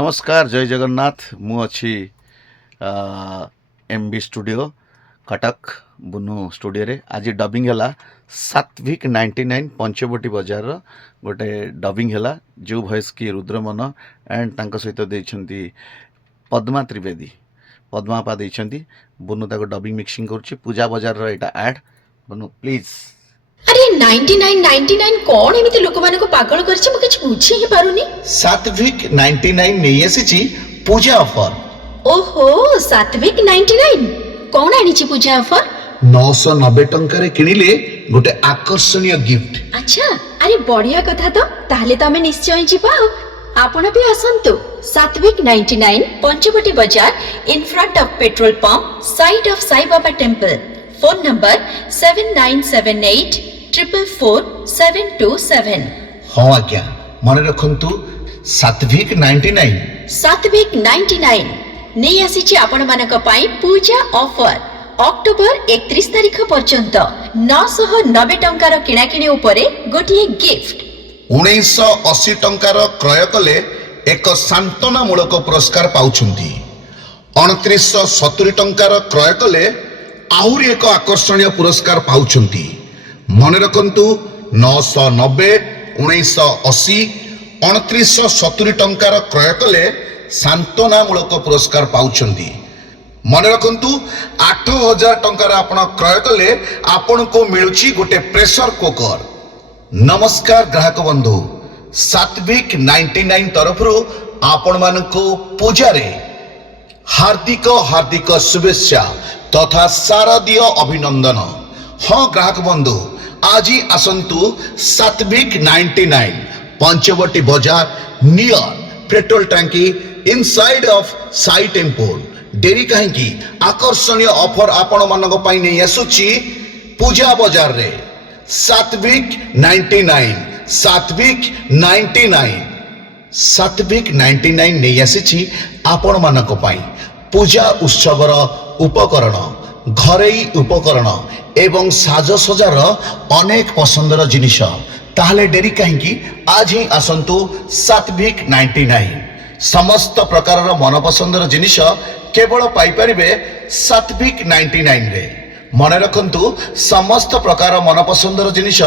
नमस्कार जय जगन्नाथ मु अच्छी एम बी स्टूडियो कटक बुनु स्टूडियो रे आज डबिंग है सात्विक 99 पंचवटी बजार गोटे डबिंग है जो भॉइस की रुद्रमन एंड तांको सहित देइछंती पद्मा त्रिवेदी पद्मापा देइछंती बुनु ताको डबिंग मिक्सिंग करछि पूजा बजार रो एटा ऐड बुनु प्लीज। अरे 99 कौन एमिति लोक मानको पागल करछि म किछ बुझी ही पारुनी। सात्विक 99 नहीं आसी पूजा ऑफर। ओहो सात्विक 99 कौन आनी छि पूजा ऑफर 990 टंका रे किनिले गोटे आकर्षणीय गिफ्ट। अच्छा अरे बढ़िया कथा तो ताहले तो हमें निश्चय जिबा आपण भी आसंतु सात्विक 99 पंचवटी बाजार in front of petrol pump side of Sai Baba temple. Phone number 7978 444 727। हाँ आज्ञा मन रखंतु सात्विक 99 सात्विक 99 नहीं आसी आपण मानक पाई पूजा ऑफर अक्टोबर 31 तारिख पर्यंत 990 टंकार किणाकिणी उपरे गोटिए गिफ्ट 1980 टंकार क्रय कले एक सांत्वनामूलक पुरस्कार पाउछंती 2970 टंकार क्रय कले आहुरी एक आकर्षणीय पुरस्कार पाउछंती। मन रखंतु 990 1980 2970 टंकार क्रय कले सांत्वनामूलक पुरस्कार पाउछंती। मन रखंतु 8000 टंकार आपण क्रय कले आपण को मिलुची गोटे प्रेशर कुकर। नमस्कार ग्राहक बंधु सात्विक 99 तरफ आपण मानकु पूजा रे हार्दिक हार्दिक शुभेच्छा तथा शारदीय अभिनंदन। हाँ ग्राहक बंधु आज ही आसंतु सात्विक 99 पंचवटी बाजार नियर पेट्रोल टंकी inside of Sai temple. Dairy कहीं आकर्षणीय ऑफर आपण मानक पई नहीं आसुची पूजा बाजार रे सात्विक 99 सात्विक 99 सात्विक 99 नहीं आसी आपण मानक पई पूजा उत्सवर उपकरण घरेई उपकरण एवं साजसजार अनेक पसंदर जिनिष। ताहले डेरी कहीं आज ही आसंतु सात्विक 99 समस्त प्रकार मनपसंदर जिनिष केवल पाइपारे सात्विक 99 रे। मन रखंतु समस्त प्रकार मनपसंदर जिनिष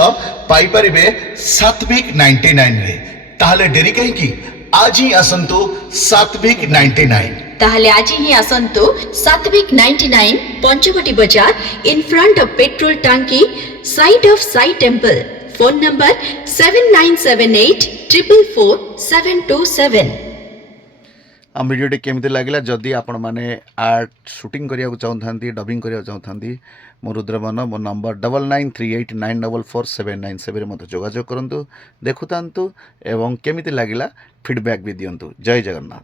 पाइपारे सात्विक 99 रे। ताहले डेरी कहीं आज ही आसंतु सात्विक 99 ताहले आज ही आसंतु सात्विक 99 पंचवटी बाजार इन फ्रंट ऑफ पेट्रोल टांकी side of Sai temple. Phone number 7978 444 727। आ वीडियोटी केमिति लागला जदि आपण माने आर्ट शूटिंग करिया चाहूथांती डबिंग करिया चाहूथांती मो रुद्रमन मो नंबर 9938944797 रे मते जोगाजोग करंतु देखुतांतु एवं केमिति लागला फीडबैक भी दियंतु। जय जगन्नाथ।